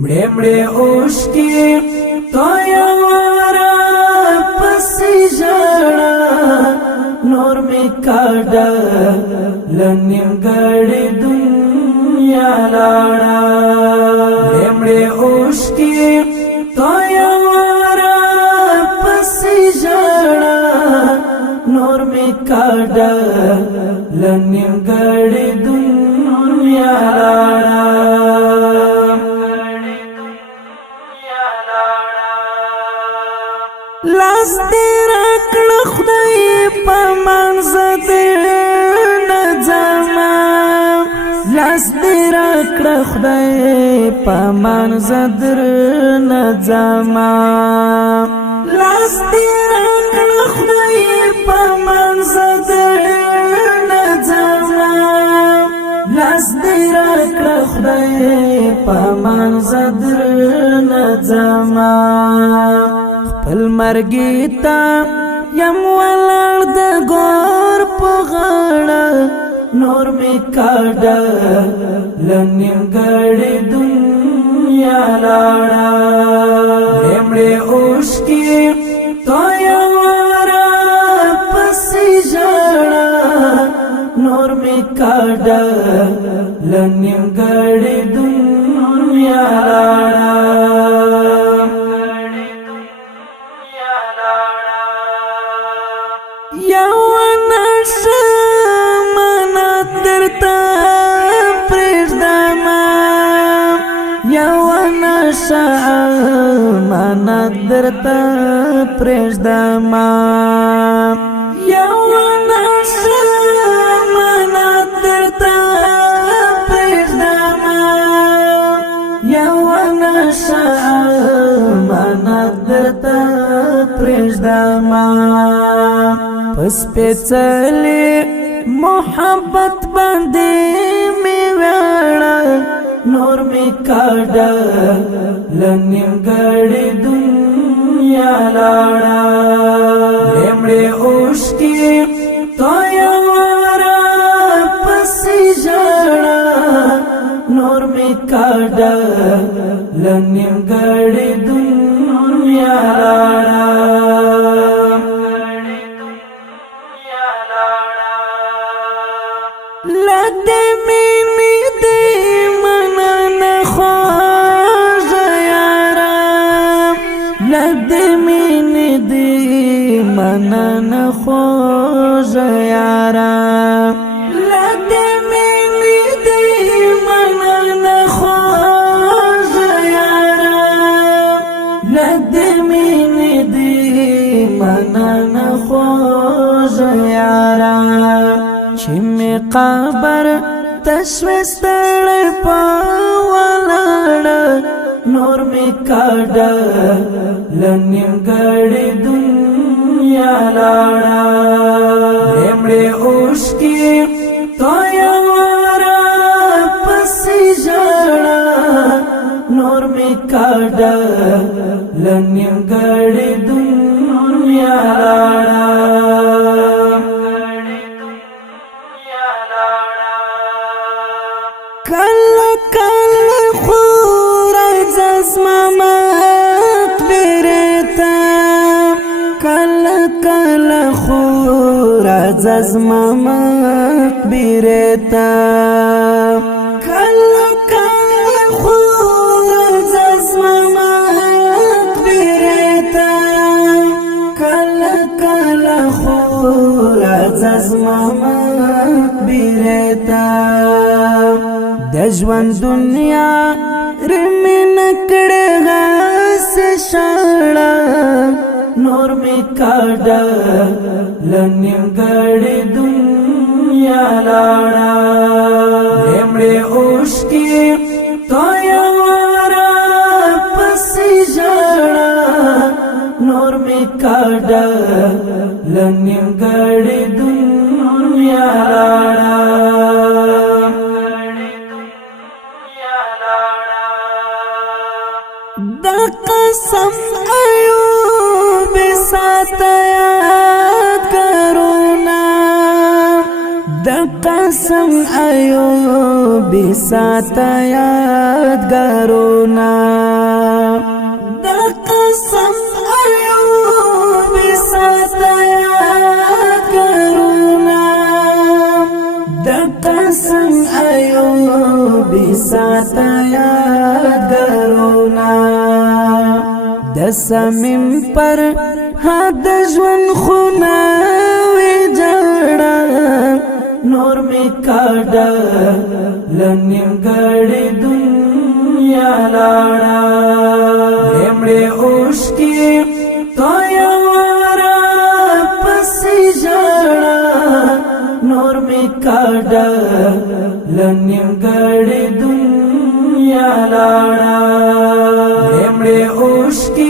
مړې مړې اوښکې تویواره پسې ژړه نور مې کاږه له نیمګړې دنیا لاړه مړې مړې اوښکې تویواره پسې ژړه نور مې کاږه له نیمګړې دنیا لاړه لاس دې راکړه خدای په منځ دې نه ځما لاس دې راکړه خدای په منځ دې نه ځما لاس دې راکړه خدای په منځ دې نه ځما لاس دې راکړه خدای په منځ دې نه ځما خپل مرګي تا یم ولړ د ګور په غاړه نور مې کاږه له نیمګړې دنیا لاړه مړې مړې اوښکې تویواره پسې ژړه نور مې کاږه له نیمګړې دنیا لاړه امانت درته پرېږدما یوه نشه امانت درته پرېږدما یوه نشه امانت درته پرېږدما په سپېڅلي محبت باندې مې ویاړه نور مې کاږه له نیمګړې دنیا لاړه مړې مړې اوښکې تویواره پسې ژړه نور مې کاږه له نیمګړې دنیا لاړه له دې مینې دې مننه خوږه یاره له دې مینې دې مننه خوږه یاره له دې مینې دې مننه خوږه یاره له دې مینې دې مننه خوږه یاره چې مې قبر تشوي ستړی په ولاړه نور مې کاږه له نیمګړې دنیا لاړه مړې مړې اوښکې تویواره پسې ژړه نور مې کاږه له نیمګړې دنیا لاړه کله کله خو راځه زما مقبرې ته کله کله خو راځه زما مقبرې ته کله کله خو راځه زما مقبرې ته کله کله خو راځه زما مقبرې ته د ژوند دنیا رمې نکړې غاسې شاړه نور مې کاږه له نیمګړې دنیا لاړه مړې مړې اوښکې تویواره پسې ژړه نور مې کاږه له نیمګړې دنیا لاړه د قسم ایوب ساته یادګارونه د قسم ایوب ساته یادګارونه ساته یادګارونه د صمیم پر حد ژوند خونه وی جړه نور می کاډه لنیمګړې دنیا لاړه لمړې اوښکې تو یوارا پسې ژړه نور می کاډه لنیمګړې دنیا لاړه لمړې اوښکې